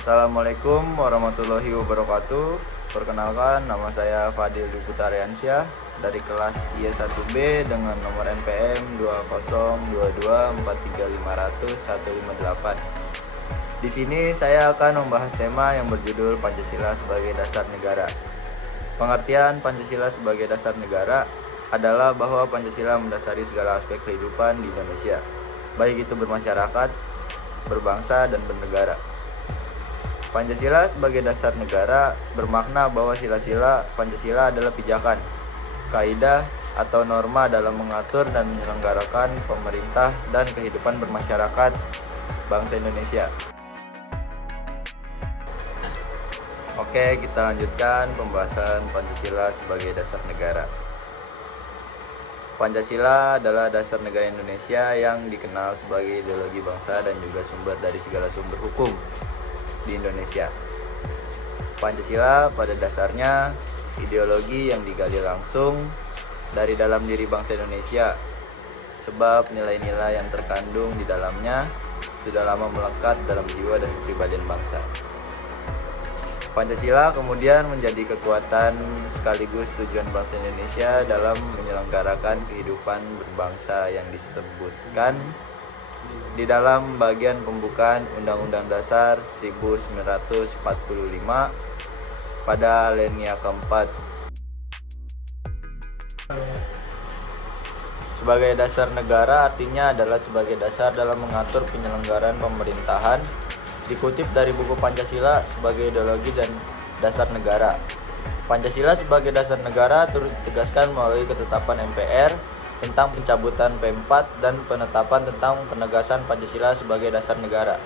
Assalamualaikum warahmatullahi wabarakatuh. Perkenalkan, nama saya Fadil Diputariansyah dari kelas Y1B dengan nomor NPM 2022435158. Di sini saya akan membahas tema yang berjudul Pancasila sebagai dasar negara. Pengertian Pancasila sebagai dasar negara adalah bahwa Pancasila mendasari segala aspek kehidupan di Indonesia, baik itu bermasyarakat, berbangsa, dan bernegara. Pancasila sebagai dasar negara bermakna bahwa sila-sila Pancasila adalah pijakan, kaidah, atau norma dalam mengatur dan menyelenggarakan pemerintah dan kehidupan bermasyarakat bangsa Indonesia. Oke, kita lanjutkan pembahasan Pancasila sebagai dasar negara. Pancasila adalah dasar negara Indonesia yang dikenal sebagai ideologi bangsa dan juga sumber dari segala sumber hukum di Indonesia. Pancasila pada dasarnya ideologi yang digali langsung dari dalam diri bangsa Indonesia, sebab nilai-nilai yang terkandung di dalamnya sudah lama melekat dalam jiwa dan kepribadian bangsa. Pancasila kemudian menjadi kekuatan sekaligus tujuan bangsa Indonesia dalam menyelenggarakan kehidupan berbangsa yang disebutkan di dalam bagian pembukaan Undang-Undang Dasar 1945 pada alinea keempat. Sebagai dasar negara artinya adalah sebagai dasar dalam mengatur penyelenggaraan pemerintahan. Dikutip dari buku Pancasila sebagai ideologi dan dasar negara. Pancasila sebagai dasar negara turut ditegaskan melalui ketetapan MPR tentang pencabutan P4 dan penetapan tentang penegasan Pancasila sebagai dasar negara.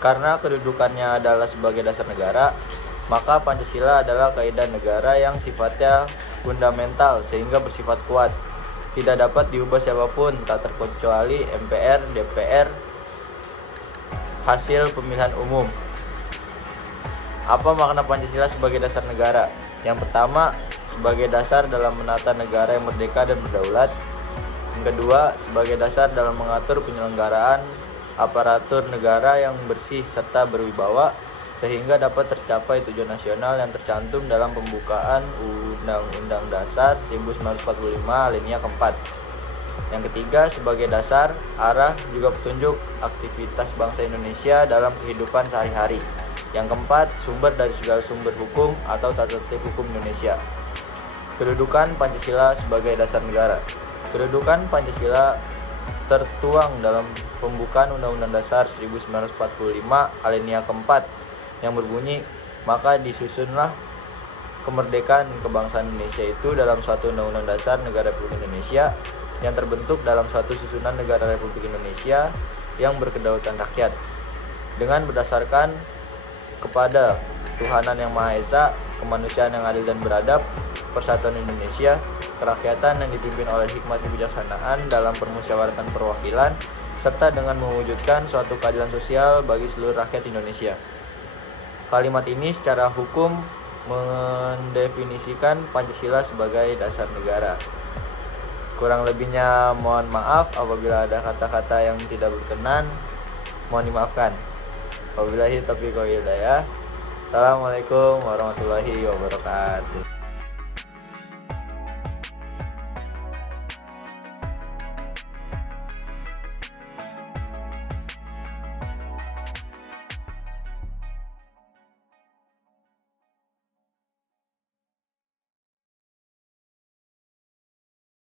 Karena kedudukannya adalah sebagai dasar negara, maka Pancasila adalah kaidah negara yang sifatnya fundamental sehingga bersifat kuat, tidak dapat diubah siapapun, tak terkecuali MPR, DPR, hasil pemilihan umum. Apa makna Pancasila sebagai dasar negara? Yang pertama, sebagai dasar dalam menata negara yang merdeka dan berdaulat. Yang kedua, sebagai dasar dalam mengatur penyelenggaraan aparatur negara yang bersih serta berwibawa sehingga dapat tercapai tujuan nasional yang tercantum dalam pembukaan Undang-Undang Dasar 1945 alinea keempat. Yang ketiga, sebagai dasar, arah, juga petunjuk aktivitas bangsa Indonesia dalam kehidupan sehari-hari. Yang keempat, sumber dari segala sumber hukum atau tata tertib hukum Indonesia. Kedudukan Pancasila sebagai dasar negara. Kedudukan Pancasila tertuang dalam pembukaan Undang-Undang Dasar 1945 alinea keempat yang berbunyi, maka disusunlah kemerdekaan kebangsaan Indonesia itu dalam suatu Undang-Undang Dasar Negara Republik Indonesia yang terbentuk dalam suatu susunan negara Republik Indonesia yang berkedaulatan rakyat dengan berdasarkan kepada ketuhanan yang Maha Esa, kemanusiaan yang adil dan beradab, persatuan Indonesia, kerakyatan yang dipimpin oleh hikmat kebijaksanaan dalam permusyawaratan perwakilan, serta dengan mewujudkan suatu keadilan sosial bagi seluruh rakyat Indonesia. Kalimat ini secara hukum mendefinisikan Pancasila sebagai dasar negara. Kurang lebihnya mohon maaf apabila ada kata-kata yang tidak berkenan, mohon dimaafkan. Wabillahi taufiq wal hidayah. Assalamualaikum warahmatullahi wabarakatuh.